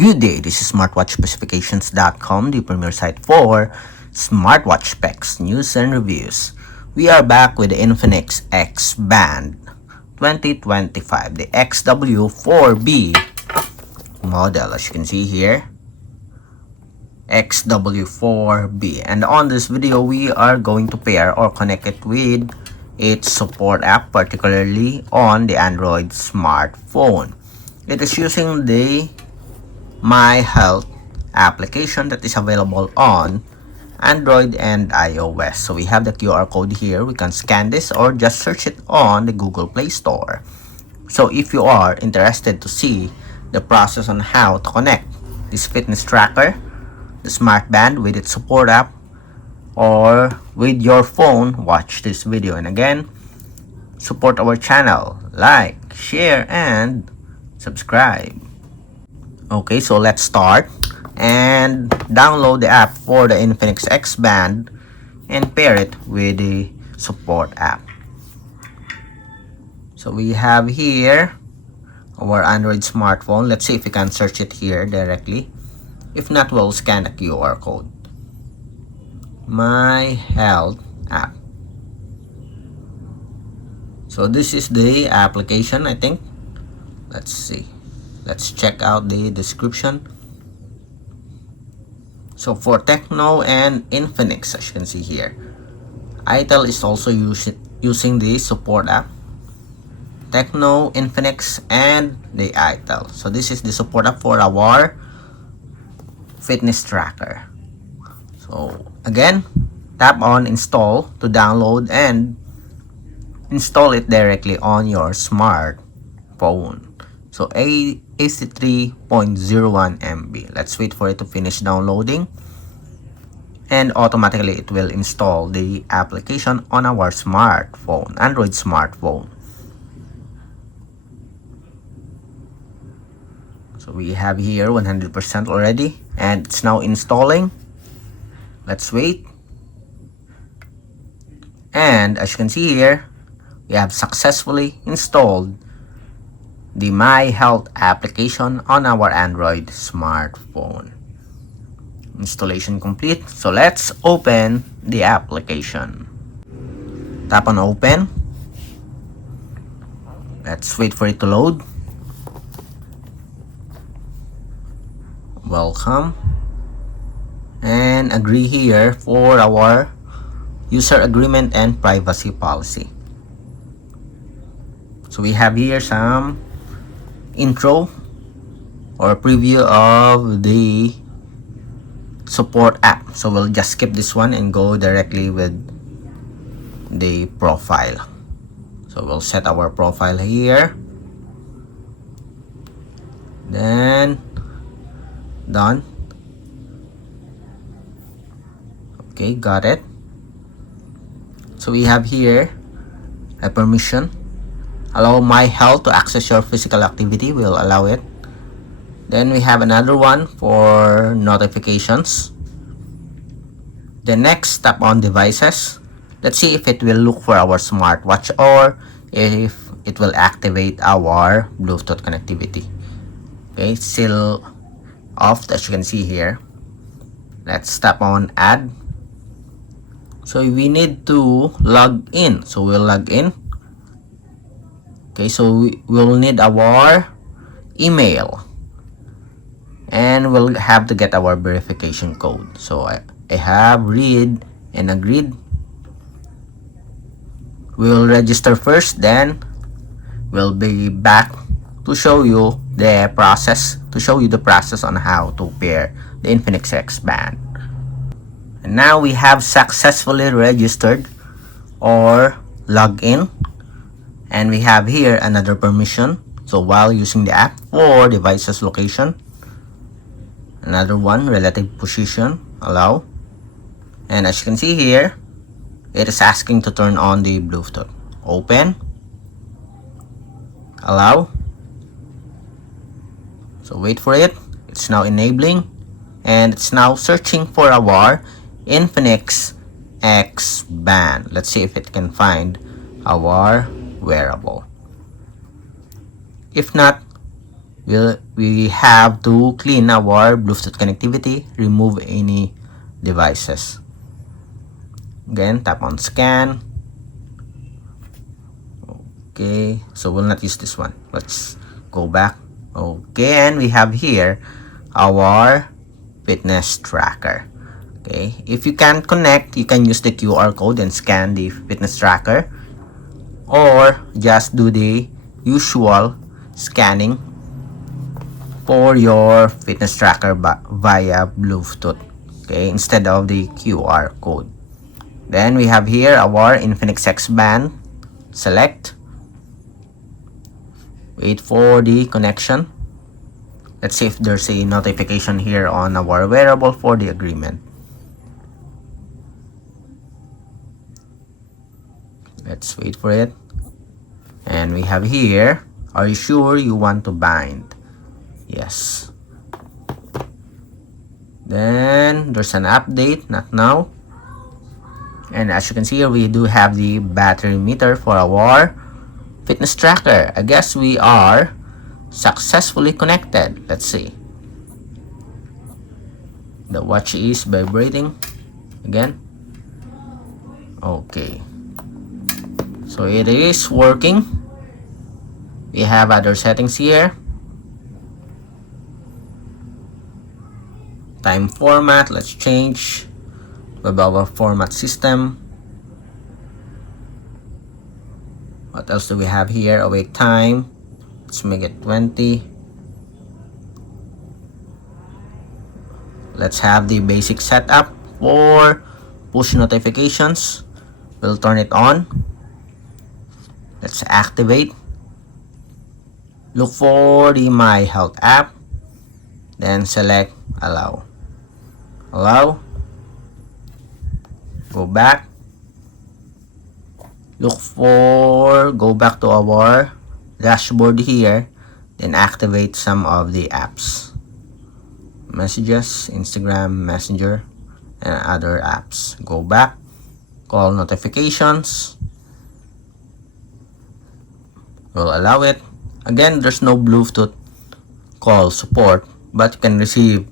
Good day, this is smartwatchspecifications.com, the premier site for smartwatch specs, news, and reviews. We are back with the Infinix XBand 2025, the XW4B model, as you can see here, XW4B. And on this video, we are going to pair or connect it with its support app, particularly on the Android smartphone. It is using the My Health application that is available on Android and iOS. So we have the QR code here. We can scan this or just search it on the Google Play Store. So if you are interested to see the process on how to connect this fitness tracker, the smart band with its support app, or with your phone, watch this video. And again, support our channel, like, share, and subscribe. Okay, so let's start and download the app for the Infinix XBand and pair it with the support app. So we have here our Android smartphone. Let's see if we can search it here directly. If not, we'll scan the QR code. My Health app. So this is the application, I think. Let's see. Let's check out the description. So for Tecno and Infinix, as you can see here, itel is also using the support app. Tecno, Infinix, and the itel. So this is the support app for our fitness tracker. So again, tap on install to download and install it directly on your smartphone. So AC3.01 MB. Let's wait for it to finish downloading, and automatically it will install the application on our smartphone, Android smartphone. So we have here 100% already, and it's now installing. Let's wait. And as you can see here, we have successfully installed the My Health application on our Android smartphone. Installation complete. So let's open the application. Tap on open. Let's wait for it to load. Welcome. And agree here for our user agreement and privacy policy. So we have here some intro or preview of the support app. So we'll just skip this one and go directly with the profile. So we'll set our profile here. Then done. Okay, got it. So we have here a permission. Allow My Health to access your physical activity. We'll allow it. Then we have another one for notifications. The next, tap on devices. Let's see if it will look for our smartwatch or if it will activate our Bluetooth connectivity. Okay, still off, as you can see here. Let's tap on add. So we need to log in. So we'll log in. Okay, so we'll need our email, and we'll have to get our verification code. So I have read and agreed. We'll register first, then we'll be back to show you the process, on how to pair the Infinix XBand. And now we have successfully registered or logged in. And we have here another permission. So while using the app, for devices location, another one, relative position, allow. And as you can see here, it is asking to turn on the Bluetooth. Open, allow. So wait for it. It's now enabling, and it's now searching for our Infinix XBand. Let's see if it can find our wearable. If not, we have to clean our Bluetooth connectivity, remove any devices. Again, tap on scan. Okay, so we'll not use this one. Let's go back. Okay, and we have here our fitness tracker. Okay, if you can't connect, you can use the QR code and scan the fitness tracker, or just do the usual scanning for your fitness tracker via Bluetooth, okay, instead of the QR code. Then we have here our Infinix XBand. Select, wait for the connection. Let's see if there's a notification here on our wearable for the agreement. Let's wait for it. And we have here, are you sure you want to bind? Yes. Then there's an update, not now. And as you can see here, we do have the battery meter for our fitness tracker. I guess we are successfully connected. Let's see. The watch is vibrating again. Okay. So it is working. We have other settings here. Time format, let's change with our format system. What else do we have here? Awake time, let's make it 20. Let's have the basic setup for push notifications. We'll turn it on. Let's activate. Look for the My Health app, then select allow. Go back. Go back to our dashboard here, then activate some of the apps. Messages, Instagram, Messenger, and other apps. Go back. Call notifications. We'll allow it. Again, there's no Bluetooth call support, but you can receive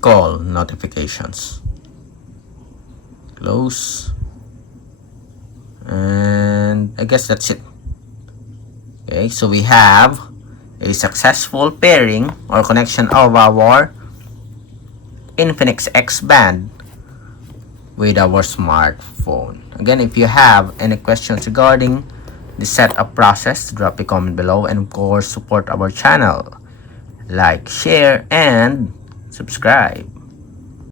call notifications. Close. And I guess that's it. Okay, so we have a successful pairing or connection of our Infinix XBand with our smartphone. Again, if you have any questions regarding the setup process, drop a comment below, and of course support our channel. Like, share, and subscribe.